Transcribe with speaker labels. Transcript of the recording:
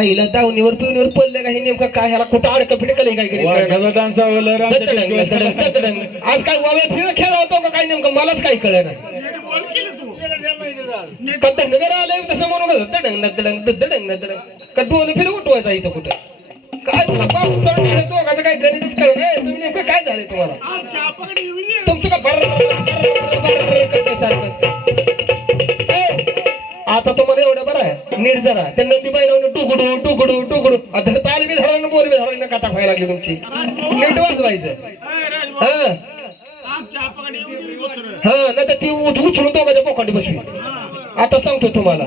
Speaker 1: आईला दावणीवर पिवणीवर पडलं का हे नेमकं काय ह्याला कुठं अडकं फिडकलंय काय कधी
Speaker 2: वाघाचा डान्स आवडला.
Speaker 1: आज काय वावे फिर खेळ होतो का काय नेमकं मलाच काय कळलं नाही का आलंय म्हणू का का डोलं फिर उठवायचा इथं कुठं काय तुला पाऊस काय गणितच कळलं ए, तुम्ही नेमकं काय झालंय तुम्हाला तुमचं का बर्र बर्र करतंय सारखं नीट जरा. त्या नंदी बाईला टुकडू टुकडू. टुकडू आता ताली बी झाला बोल बी झाला कथा व्हायला लागली तुमची. नीट वाजवायचं. हा. हा नाही तर ती उठ उचलून माझ्या पोखाटी बसवी आता सांगतो तुम्हाला.